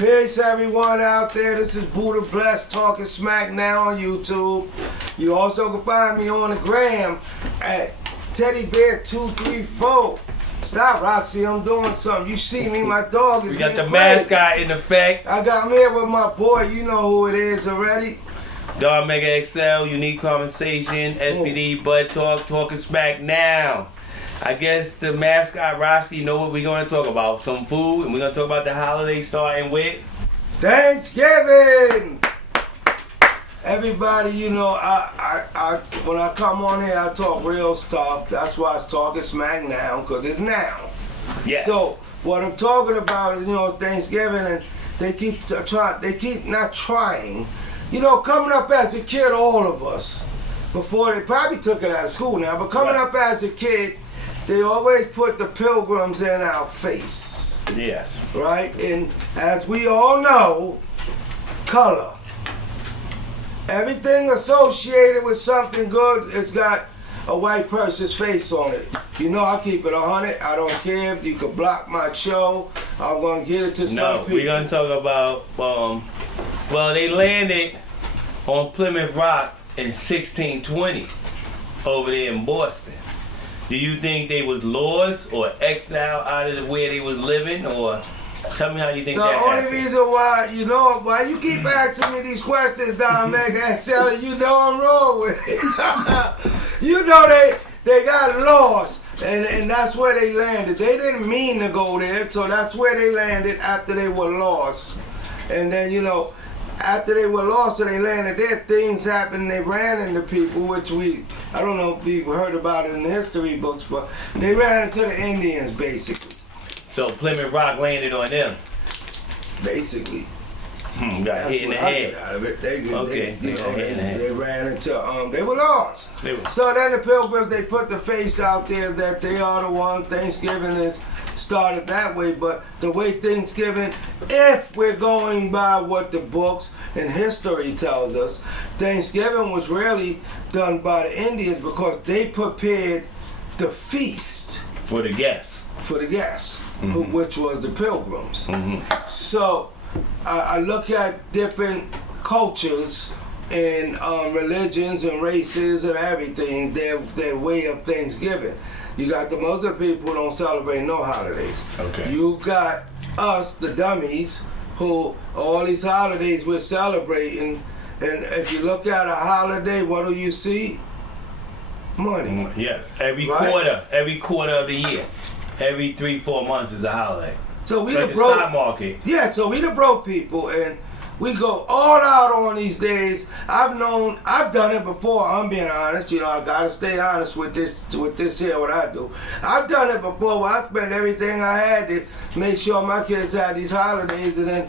Peace, everyone out there. This is Buddha Bless talking smack now on YouTube. You also can find me on the gram at TeddyBear234. Stop, Roxy. I'm doing something. You see me, my dog is We got the crazy. mascot in effect. I got him here with my boy. You know who it is already. Dog Mega XL, Unique Conversation, SPD, Bud Talk, talking smack now. I guess the mascot Roski know what we're going to talk about. Some food, and we're going to talk about the holiday starting with Thanksgiving. Everybody, you know, I when I come on here, I talk real stuff. That's why it's talking smack now, because it's now. yes. So what I'm talking about is, you know, Thanksgiving, and they keep not trying. You know, coming up as a kid, all of us, before they probably took it out of school now, but coming Right. up as a kid, they always put the pilgrims in our face, Yes. right? And as we all know, color. Everything associated with something good, it's got a white person's face on it. You know, I keep it 100. I don't care if you could block my show. I'm gonna get it to some No, people. we're going to talk about, well, they landed on Plymouth Rock in 1620 over there in Boston. Do you think they was lost or exiled out of where they was living, or tell me how you think The that only happened? reason why, you know, why you keep asking me these questions, Don Mega XL, you know I'm wrong with it. You know they got lost, and that's where they landed. They didn't mean to go there, so that's where they landed after they were lost. And then, you know, after they were lost and they landed there, things happened. They ran into people, which I don't know if you've heard about it in the history books, but they ran into the Indians, basically. So Plymouth Rock landed on them. Basically. Got That's hit in the what I head. get out of it. They Okay, you they know, got hit in the head. they ran into, they were lost. They were- So then the Pilgrims, they put the face out there that they are the one. Thanksgiving is started that way, but the way Thanksgiving, if we're going by what the books and history tells us, Thanksgiving was really done by the Indians because they prepared the feast For the guests. for the guests, which was the Pilgrims. Mm-hmm. So I look at different cultures and religions and races and everything, their way of Thanksgiving. You got the Muslim people who don't celebrate no holidays. Okay. You got us, the dummies, who all these holidays we're celebrating. And if you look at a holiday, what do you see? Money. Yes. Every Right. quarter of the year. Every 3-4 months is a holiday. So we Like the the broke. stock market. Yeah, so we the broke people, and we go all out on these days. I've done it before. I'm being honest. You know, I gotta stay honest with this here. What I do, I've done it before. Where I spent everything I had to make sure my kids had these holidays, and then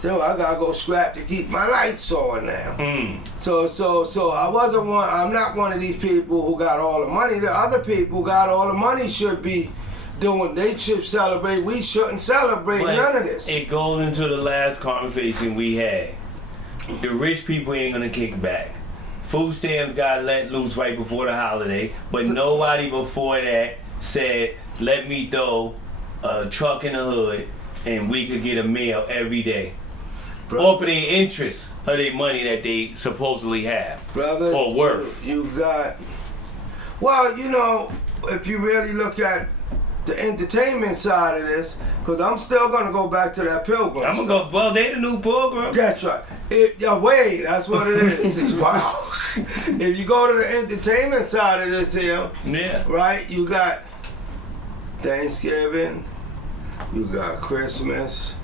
so I gotta go scrap to keep my lights on now. So I wasn't one. I'm not one of these people who got all the money. The other people who got all the money should be doing. They should celebrate. We shouldn't celebrate But none of this. It goes into the last conversation we had. The rich people ain't gonna kick back. Food stamps got let loose right before the holiday, but nobody before that said, let me throw a truck in the hood and we could get a meal every day. Or for their interest of their money that they supposedly have. Brother, or worth. You got. Well, you know, if you really look at the entertainment side of this, because I'm still gonna go back to that Pilgrim. I'm gonna go, well, they the new program. That's right. That's what it is. Wow. If you go to the entertainment side of this here, Yeah. right, you got Thanksgiving, you got Christmas,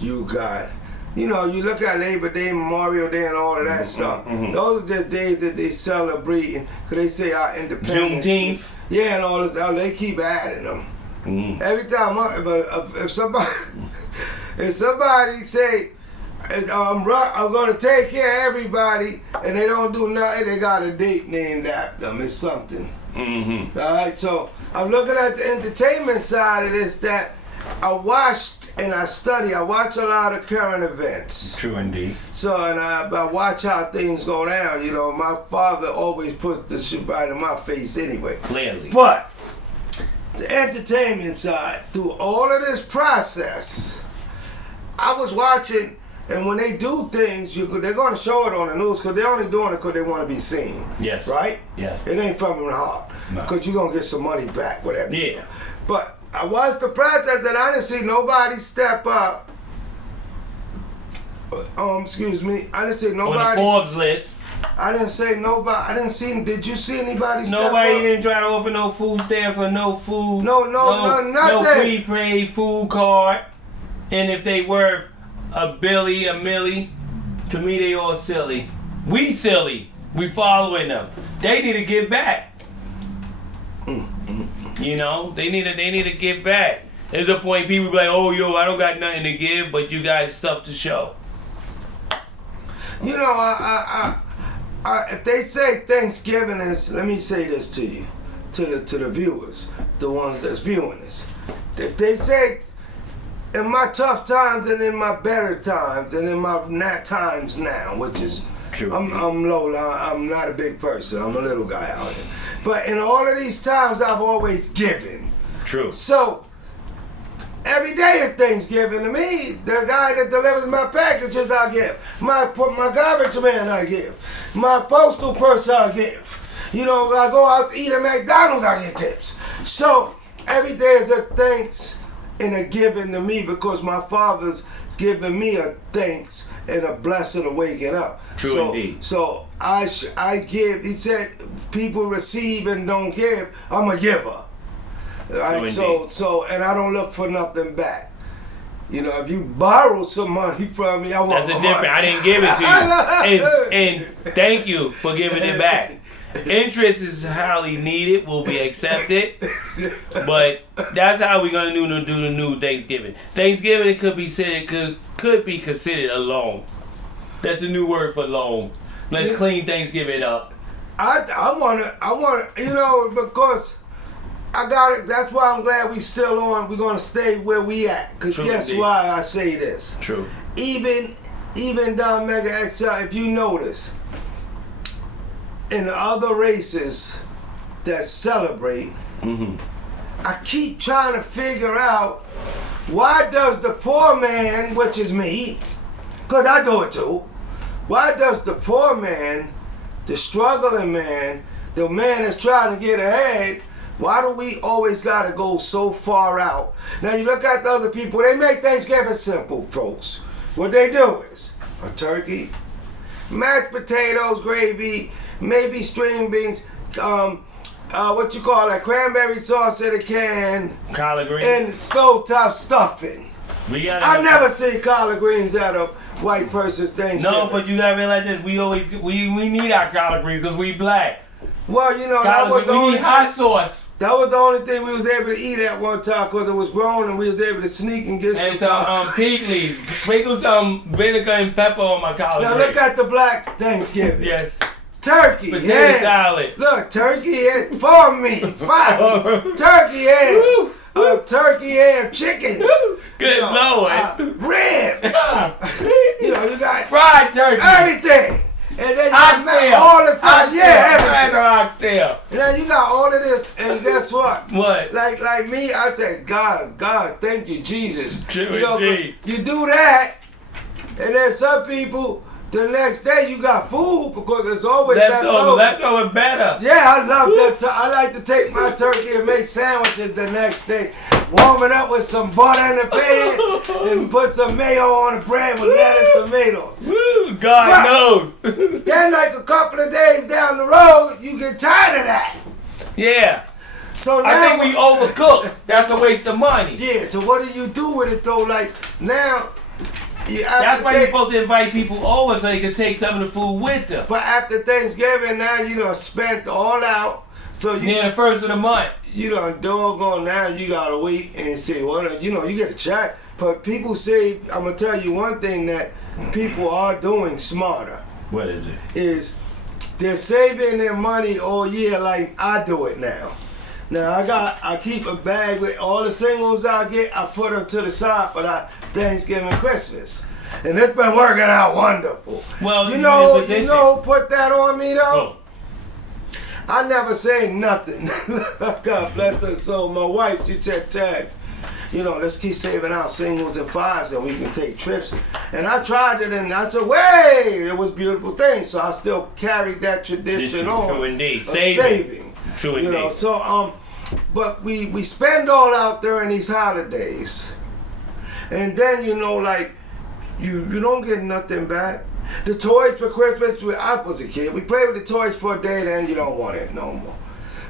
you got, you know, you look at Labor Day, Memorial Day, and all of that stuff. Those are the days that they celebrate, because they say our independence. Juneteenth. Yeah, and all this, they keep adding them. Every time, if somebody say, I'm gonna take care of everybody, and they don't do nothing, they got a date named after them. It's something. All right, so I'm looking at the entertainment side of this. That I watched and I study. I watch a lot of current events. True indeed. So, and I watch how things go down. You know, my father always puts the shit right in my face anyway. Clearly. But the entertainment side, through all of this process, I I was watching, and when they do things, they're going to show it on the news because they're only doing it because they want to be seen. Yes. Right? Yes. It ain't from the heart because you're going to get some money back, whatever. Yeah. But I watched the protest and I didn't see nobody step up. Excuse me. I didn't see nobody. On the Forbes list. I didn't say nobody. I didn't see. Did you see anybody step up? Nobody didn't try to offer no food stamps or no food. No, nothing. No prepaid food card. And if they were a Billy, a Millie, to me they all silly. We silly. We following them. They need to get back. You know, they need to get back. There's a point people be like, oh yo, I don't got nothing to give, but you got stuff to show. You know, if they say Thanksgiving is, let me say this to you, to the viewers, the ones that's viewing this. If they say, in my tough times and in my better times and in my times now, which is, True. I'm low, I'm not a big person, I'm a little guy out here. But in all of these times, I've always given. True. So, every day is Thanksgiving to me. The guy that delivers my packages, I give. My garbage man, I give. My postal person, I give. You know, I go out to eat at McDonald's, I get tips. So, every day is a thanks and a giving to me because my father's giving me a thanks and a blessing of waking up. True indeed. So, I give. He said, people receive and don't give. I'm a giver. Right, so, and I don't look for nothing back. You know, if you borrow some money from me, I want. That's a different. I didn't give it to you, and thank you for giving it back. Interest is highly needed. Will be accepted, but that's how we're gonna do the new Thanksgiving. Thanksgiving it could be said could be considered a loan. That's a new word for loan. Let's clean Thanksgiving up. I wanna, you know, because. I got it. That's why I'm glad we still on. We're gonna stay where we at. Cause guess why I say this? True. Even Don Mega XL, if you notice, in the other races that celebrate, I keep trying to figure out why does the poor man, which is me, cause I do it too. Why does the poor man, the struggling man, the man that's trying to get ahead? Why do we always gotta go so far out? Now you look at the other people, they make Thanksgiving simple, folks. What they do is a turkey, mashed potatoes, gravy, maybe string beans, what you call that, cranberry sauce in a can, collard greens, and stovetop stuffing. I've never seen collard greens at a white person's Thanksgiving. No, but you gotta realize this, we need our collard greens because we black. Well, you know, we need hot sauce. That was the only thing we was able to eat at one time because it was grown and we was able to sneak and get and some pig leaves. Sprinkle some vinegar and pepper on my collard Now look at the black Thanksgiving. Yes. Turkey, potato salad. Look, turkey and for me, turkey and turkey and chickens. Good Lord. Ribs. You know, you got fried turkey. Everything. And then you got all the time, everything. Oxtail. And then you got all of this, and guess what? What? Like me, I say, God, thank you, Jesus. True, you know, you do that, and then some people, the next day you got food because it's always leftover better. Yeah, I love that. I like to take my turkey and make sandwiches the next day. Warm it up with some butter in the pan and put some mayo on the bread with lettuce, tomatoes. Woo, God knows. Then like a couple of days down the road, you get tired of that. Yeah. So now I think we overcook. That's a waste of money. Yeah, so what do you do with it though? Like now, that's why you're supposed to invite people over so they can take some of the food with them. But after Thanksgiving, now you done spent all out. So you near the first of the month. You done doggone now you gotta wait and say, well, you know, you get a check. But people say, I'm gonna tell you one thing that people are doing smarter. What is it? Is they're saving their money all year like I do it now. Now I keep a bag with all the singles I get, I put them to the side for that Thanksgiving, Christmas. And it's been working out wonderful. Well, you know, put that on me though. Oh. I never say nothing. God bless her soul. My wife, she said, Tag, let's keep saving our singles and fives and we can take trips. And I tried it and I said, wait, it was a beautiful thing. So I still carried that tradition on. True indeed. Of Saving. True indeed. So, but we spend all out during these holidays. And then, you don't get nothing back. The toys for Christmas, I was a kid. We played with the toys for a day, then you don't want it no more.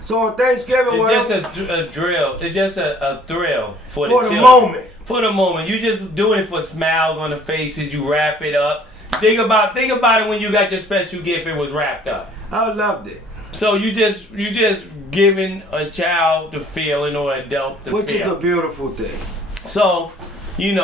So on Thanksgiving, it's just a drill. It's just a thrill for the children. Moment. For the moment. You just doing it for smiles on the faces. You wrap it up. Think about it when you got your special gift. It was wrapped up. I loved it. So you just giving a child the feeling or adult the feeling. Which is a beautiful thing. So, you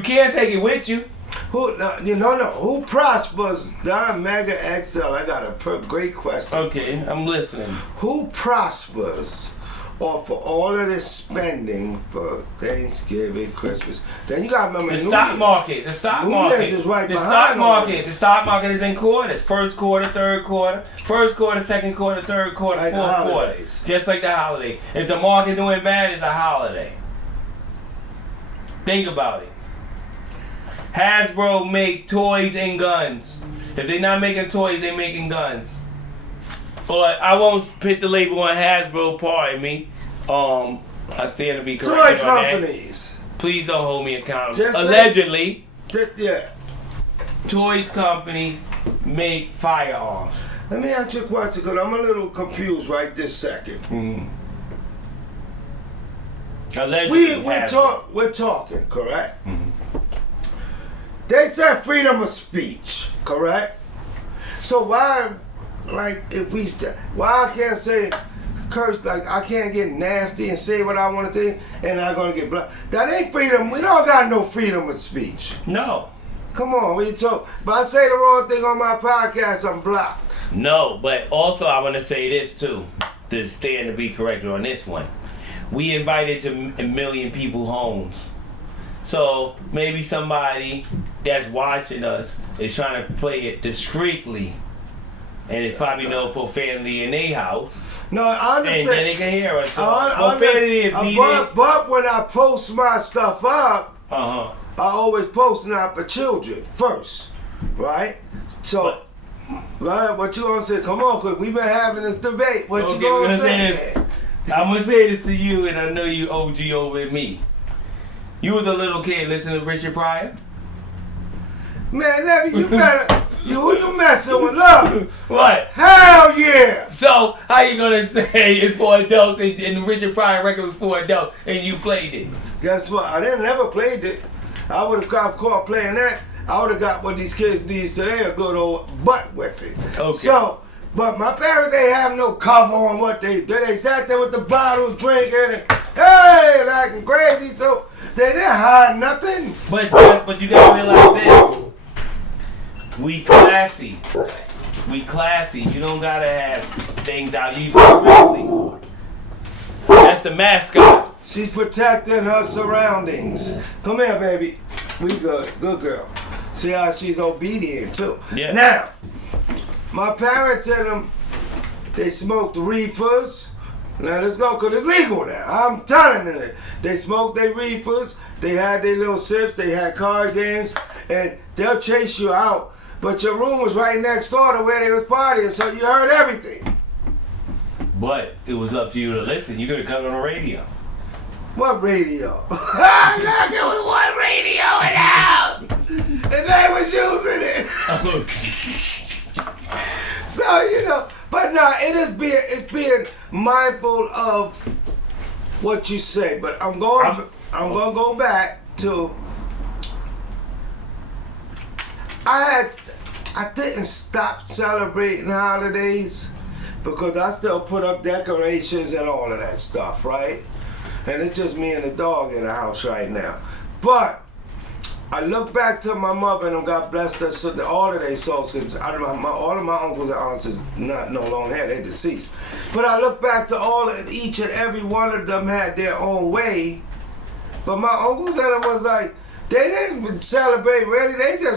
can't take it with you. Who prospers? Don Mega XL. I got a great question. Okay, I'm listening. Who prospers off of all of this spending for Thanksgiving, Christmas? Then you got to remember the stock market. The stock market is right the behind stock market. The stock market is in quarters. First quarter, third quarter. First quarter, second quarter, third quarter, like fourth quarter. Just like the holiday. If the market doing bad, it's a holiday. Think about it. Hasbro make toys and guns. If they're not making toys, they're making guns. But I won't put the label on Hasbro, pardon me. I stand to be corrected Toy companies. That. Please don't hold me accountable. Just allegedly, yeah. Toys company make firearms. Let me ask you a question, because I'm a little confused right this second. Mm. Allegedly, we're talking, correct? Mm-hmm. They said freedom of speech, correct? So why I can't say curse, like I can't get nasty and say what I want to think and I'm gonna get blocked? That ain't freedom. We don't got no freedom of speech. No. Come on, we talk. If I say the wrong thing on my podcast, I'm blocked. No, but also I want to say this too, to stand to be corrected on this one. We invited to a million people homes. So maybe somebody that's watching us is trying to play it discreetly, and it's probably no profanity in their house. No, I understand. And then they can hear us. So profanity is needed. But when I post my stuff up, I always post it out for children first, right? So, right, what you gonna say? Come on, quick. We've been having this debate. What you gonna say? I'm gonna say this to you, and I know you OG over me. You was a little kid listening to Richard Pryor? Man, Levy, you better. Who you messing with? Look. What? Hell yeah. So, how you gonna say it's for adults and the Richard Pryor record was for adults and you played it? Guess what? I never played it. I would have got caught playing that. I would have got what these kids need today, a good old butt whipping. Okay. So, but my parents, they have no cover on what they did. They sat there with the bottles drinking and, hey, acting crazy. So, they didn't hide nothing. But you gotta realize this. We classy. We classy. You don't gotta have things out. You really. That's the mascot. She's protecting her surroundings. Come here, baby. We good. Good girl. See how she's obedient, too. Yeah. Now, my parents and them, they smoked reefers. Now, let's go, because it's legal now. I'm telling you. They smoked their reefers. They had their little sips. They had card games. And they'll chase you out. But your room was right next door to where they was partying, so you heard everything. But it was up to you to listen. You could have come on the radio. What radio? Look, it was one radio in the house. And they was using it. So, but nah, it's being mindful of what you say. But I'm gonna go back to I didn't stop celebrating holidays because I still put up decorations and all of that stuff, right? And it's just me and the dog in the house right now. But I look back to my mother and God bless her, so all of their souls, because all of my uncles and aunts is no longer here, they're deceased. But I look back to each and every one of them had their own way. But my uncles and them was like, they didn't celebrate really,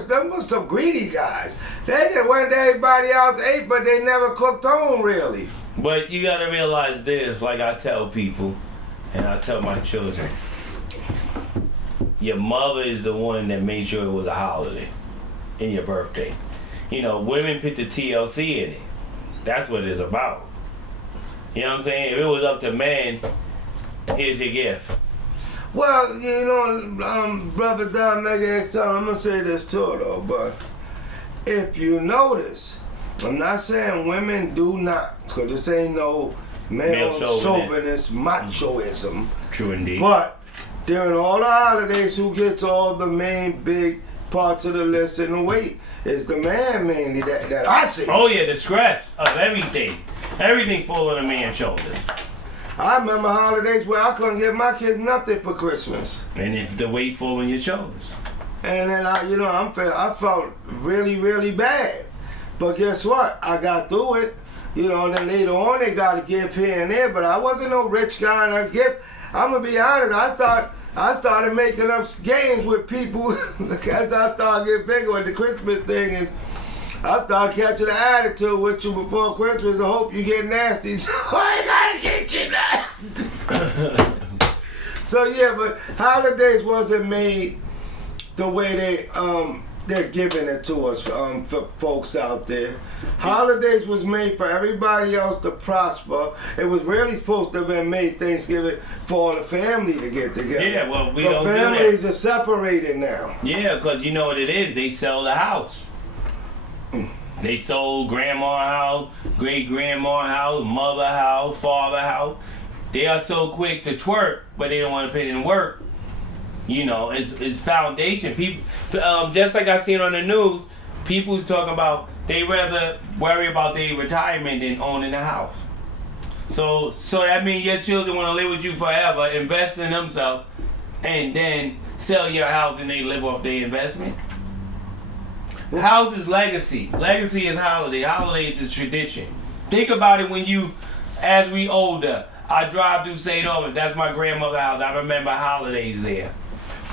them was some greedy guys. They just went to everybody else ate, but they never cooked home really. But you gotta realize this, like I tell people, and I tell my children, your mother is the one that made sure it was a holiday in your birthday. You know, women put the TLC in it. That's what it's about. You know what I'm saying? If it was up to men, here's your gift. Well, you know, Brother Don Mega XL, I'm going to say this too, though, but if you notice, I'm not saying women do not, because this ain't no male chauvinist machoism. True indeed. But during all the holidays, who gets all the main big parts of the list and the weight? It's the man mainly that I see. Oh yeah, the stress of everything. Everything fall on the man's shoulders. I remember holidays where I couldn't give my kids nothing for Christmas. And if the weight fall on your shoulders. And then I felt really, really bad. But guess what? I got through it. You know, and then later on they got to give here and there, but I wasn't no rich guy and I guess, I'm going to be honest, I started making up games with people as I started getting bigger. And the Christmas thing is, I started catching an attitude with you before Christmas. I hope you get nasty. So I gotta get you nasty. So yeah, but holidays wasn't made the way they're giving it to us for folks out there. Holidays was made for everybody else to prosper. It was really supposed to have been made Thanksgiving for all the family to get together. Yeah, well, we but don't do that. families are separated now. Yeah, because you know what it is. They sell the house. They sold grandma house, great grandma house, mother house, father house. They are so quick to twerk, but they don't want to put in work. You know, it's foundation. People, just like I seen on the news, people's talking about they rather worry about their retirement than owning a house. So that means your children want to live with you forever, invest in themselves, and then sell your house and they live off their investment. House is legacy. Legacy is holiday. Holidays is tradition. Think about it when you, as we older, I drive through St. Albans. That's my grandmother's house. I remember holidays there.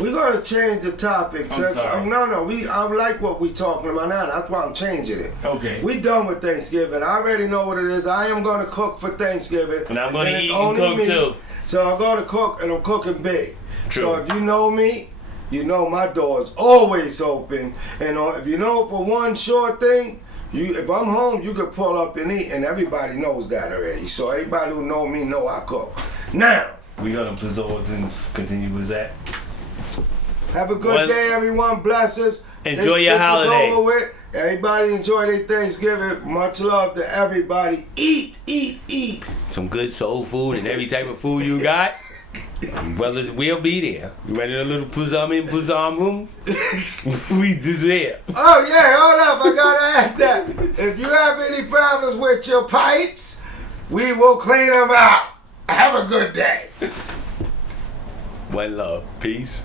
We're gonna change the topic. I'm sorry. No. I like what we're talking about now. That's why I'm changing it. Okay. We done with Thanksgiving. I already know what it is. I am gonna cook for Thanksgiving. And I'm gonna it's eat and only cook too. So I'm gonna cook, and I'm cooking big. True. So if you know me, you know my door's always open. And if you know for one short thing, if I'm home, you can pull up and eat, and everybody knows that already. So everybody who know me know I cook. Now. We gonna preserve and continue with that. Have a good day, everyone. Bless us. Enjoy your holiday. Is over with. Everybody enjoy their Thanksgiving. Much love to everybody. Eat, eat, eat. Some good soul food and every type of food you got. Well, we'll be there. You ready a little room? We just there. Oh yeah, hold up. I gotta add that. If you have any problems with your pipes, we will clean them out. Have a good day. One love. Peace.